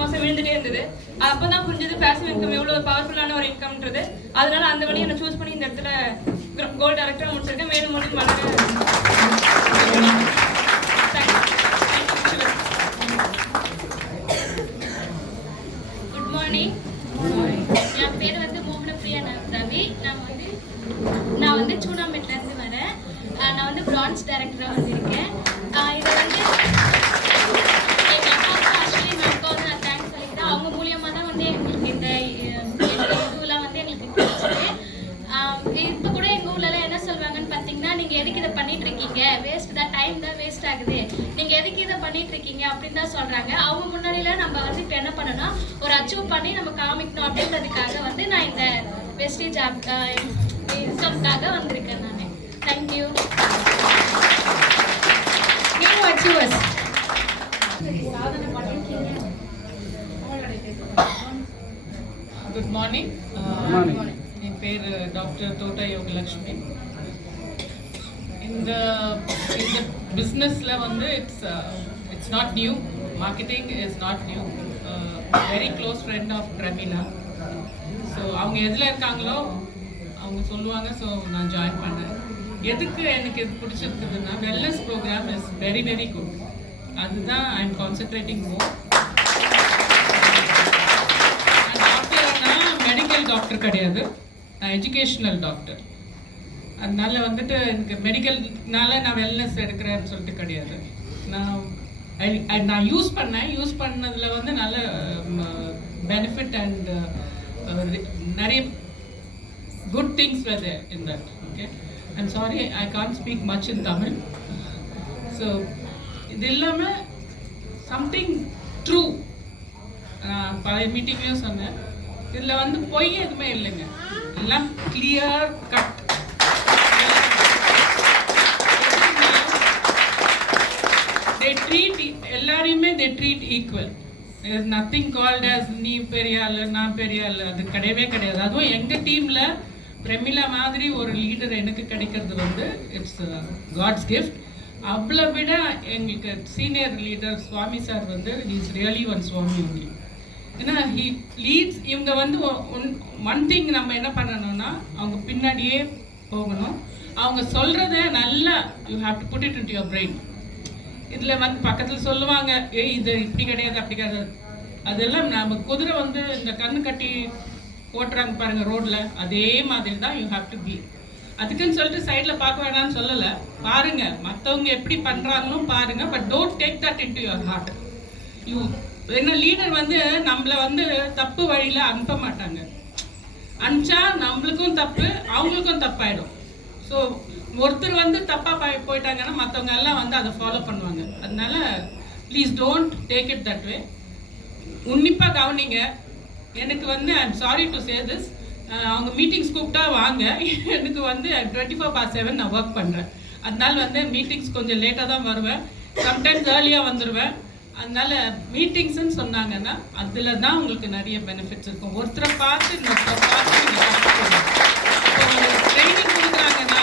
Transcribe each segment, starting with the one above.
மாசம் விழுந்துட்டே இருந்தது. அப்பதான் புரிஞ்சது பேசிவ் இன்கம் எவ்வளவு பவர்ஃபுல்லான ஒரு இன்கம்ன்றது. அதனால அந்த வழியை நான் சூஸ் பண்ணி இந்த இடத்துல கோல்டு டைரக்டரா முடிச்சிருக்கேன். மேலும் மேலும் குட் மார்னிங். என் பேர் வந்து மோகனப்பிரியா ரவி. நான் வந்து சூனாமெட்ல இருந்து வரேன். நான் வந்து பிரான்ச் டைரக்டரா வந்திருக்கேன். இதை வந்து எங்க அக்காவுக்கு ஆக்சுவலி எங்க அக்கா வந்து நான் தேங்க்ஸ் சொல்லிக்கிறேன். அவங்க மூலியமா தான் வந்து எங்களுக்கு இந்த இதுலாம் வந்து எங்களுக்கு கிடைச்சது. இப்போ கூட எங்க ஊர்ல என்ன சொல்றாங்கன்னு பாத்தீங்கன்னா, நீங்க எதுக்கு இதை பண்ணிட்டு இருக்கீங்க, வேஸ்ட் தான், டைம் தான் வேஸ்ட் ஆகுது, நீங்க எதுக்கு இதை பண்ணிட்டு இருக்கீங்க அப்படின்னு தான் சொல்றாங்க. அவங்க முன்னாடியில நம்ம வந்து இப்போ என்ன பண்ணணும், ஒரு அச்சீவ் பண்ணி நம்ம காமிக்கணும் அப்படின்றதுக்காக வந்து நான் இந்த வெஸ்டேஜ் இன்கம்காக வந்திருக்கேன். நான் தேங்க்யூ. Good morning. என் பேர் டாக்டர் தோட்டா யோகலட்சுமி. இந்த பிஸ்னஸில் வந்து it's not new, marketing is not new. Very close friend of Pramila. So அவங்க எதில் இருக்காங்களோ அவங்க சொல்லுவாங்க. ஸோ நான் ஜாயின் பண்ணேன். எதுக்கு எனக்கு இது பிடிச்சிருக்குதுன்னா, wellness program is very very good. அதுதான் ஐ எம் கான்சென்ட்ரேட்டிங் மோர். டாக்டர்னா மெடிக்கல் டாக்டர் கிடையாது, நான் எஜுகேஷ்னல் டாக்டர். அதனால வந்துட்டு எனக்கு மெடிக்கல்னால நான் வெல்னஸ் எடுக்கிறேன்னு சொல்லிட்டு கிடையாது. நான் யூஸ் பண்ணதில் வந்து நல்ல பெனிஃபிட் அண்ட் நிறைய good things were there in that. Okay, I'm sorry I can't speak much in Tamil. So இது இல்லாமல் சம்திங் ட்ரூ. பழைய மீட்டிங்லேயும் சொன்னேன், இதில் வந்து பொய் எதுவுமே இல்லைங்க, எல்லாம் கிளியர் கட். they treat எல்லாரையுமே they treat equal. there is nothing called as நீ பெரிய ஆளு நான் பெரிய ஆளு, அது கிடையவே கிடையாது. அதுவும் எங்கள் டீமில் பிரமிளா மாதிரி ஒரு லீடர் எனக்கு கிடைக்கிறது வந்து இட்ஸ் காட்ஸ் கிஃப்ட். அவ்வளோ விட எங்களுக்கு சீனியர் லீடர் சுவாமி சார் வந்து is really one Swami only. ஏன்னா ஹி லீட்ஸ். இவங்க வந்து ஒன் திங் நம்ம என்ன பண்ணணும்னா, அவங்க பின்னாடியே போகணும். அவங்க சொல்கிறத நல்லா you have to put it into your brain. இதில் வந்து பக்கத்தில் சொல்லுவாங்க, இது இப்படி கிடையாது அப்படி கிடையாது, அதெல்லாம் நம்ம குதிரை வந்து இந்த கண்ணு கட்டி ஓட்டுறாங்க பாருங்கள் ரோட்டில், அதே மாதிரி தான் யூ ஹாவ் டு பி. அதுக்குன்னு சொல்லிட்டு சைடில் பார்க்க வேணாம்னு சொல்லலை, பாருங்க மற்றவங்க எப்படி பண்ணுறாங்களோ பாருங்க, but don't take that into your heart. என்ன லீடர் வந்து நம்மளை வந்து தப்பு வழியில் அனுப்ப மாட்டாங்க. அனுப்பிச்சா நம்மளுக்கும் தப்பு, அவங்களுக்கும் தப்பாயிடும். ஸோ ஒருத்தர் வந்து தப்பாக போயிட்டாங்கன்னா மற்றவங்க எல்லாம் வந்து அதை ஃபாலோ பண்ணுவாங்க. அதனால please don't take it that way. உன்னிப்பாக கவனிங்க. எனக்கு வந்து I am sorry to say this, அவங்க மீட்டிங்ஸ் கூப்பிட்டா வாங்க, எனக்கு வந்து 24/7 நான் ஒர்க் பண்ணுறேன். அதனால வந்து மீட்டிங்ஸ் கொஞ்சம் லேட்டாக தான் வருவேன், சம்டைம்ஸ் ஏர்லியாக வந்துடுவேன். அதனால மீட்டிங்ஸ்ன்னு சொன்னாங்கன்னா அதில் தான் உங்களுக்கு நிறைய பெனிஃபிட்ஸ் இருக்கும். ஒருத்தரை பார்த்து இன்னொருத்தரை பார்த்து ட்ரைனிங் கொடுக்குறாங்கன்னா,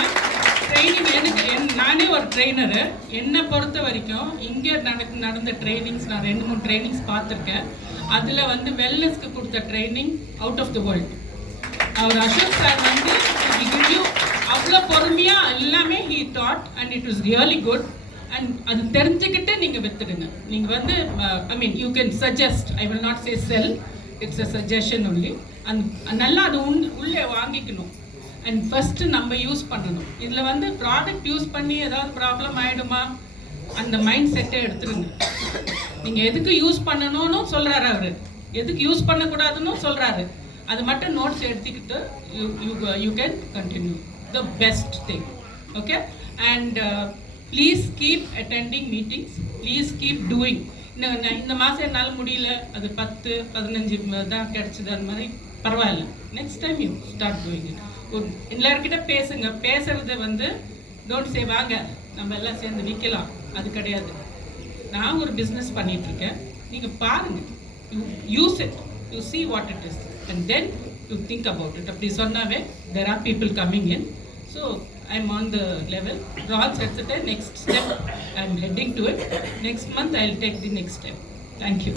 ட்ரைனிங் எனக்கு நானே ஒரு ட்ரெயினரு. என்னை பொறுத்த வரைக்கும் இங்கே நடந்த ட்ரைனிங்ஸ் நான் 2-3 ட்ரைனிங்ஸ் பார்த்துருக்கேன். அதில் வந்து வெல்னஸ்க்கு கொடுத்த training out of the world. அவர் அசோக் சார் வந்து அவ்வளோ பொறுமையாக எல்லாமே he taught and it was really good. And அது தெரிஞ்சுக்கிட்டு நீங்கள் வித்துடுங்க. நீங்கள் வந்து I mean you can suggest, I will not say sell, it's a suggestion only. நல்லா அது உள்ளே வாங்கிக்கணும். அண்ட் ஃபஸ்ட்டு நம்ம யூஸ் பண்ணணும். இதில் வந்து ப்ராடக்ட் யூஸ் பண்ணி ஏதாவது ப்ராப்ளம் ஆகிடுமா, அந்த மைண்ட் செட்டை எடுத்துருங்க. நீங்கள் எதுக்கு யூஸ் பண்ணணும்னு சொல்கிறாரு அவர், எதுக்கு யூஸ் பண்ணக்கூடாதுன்னு சொல்கிறாரு. அது மட்டும் நோட்ஸ் எடுத்துக்கிட்டு you can continue the best thing. Okay, and please keep attending meetings, please keep doing. இந்த மாதம் என்னால் முடியல, அது 10-15 தான் கிடச்சிது, அந்த மாதிரி பரவாயில்ல, next time you start doing it. எல்லாருக்கிட்ட பேசுங்க. பேசுறது வந்து டோன்ட் சே வாங்க நம்ம எல்லாம் சேர்ந்து விற்கலாம், அது கிடையாது. நான் ஒரு பிஸ்னஸ் பண்ணிகிட்ருக்கேன், நீங்கள் பாருங்கள், you use it, you see what it is and then you think about it. அப்படி சொன்னாவே there are people coming in. So I'm on the level. Ron sets it, next step I'm heading to it. Next month I'll take the next step. Thank you.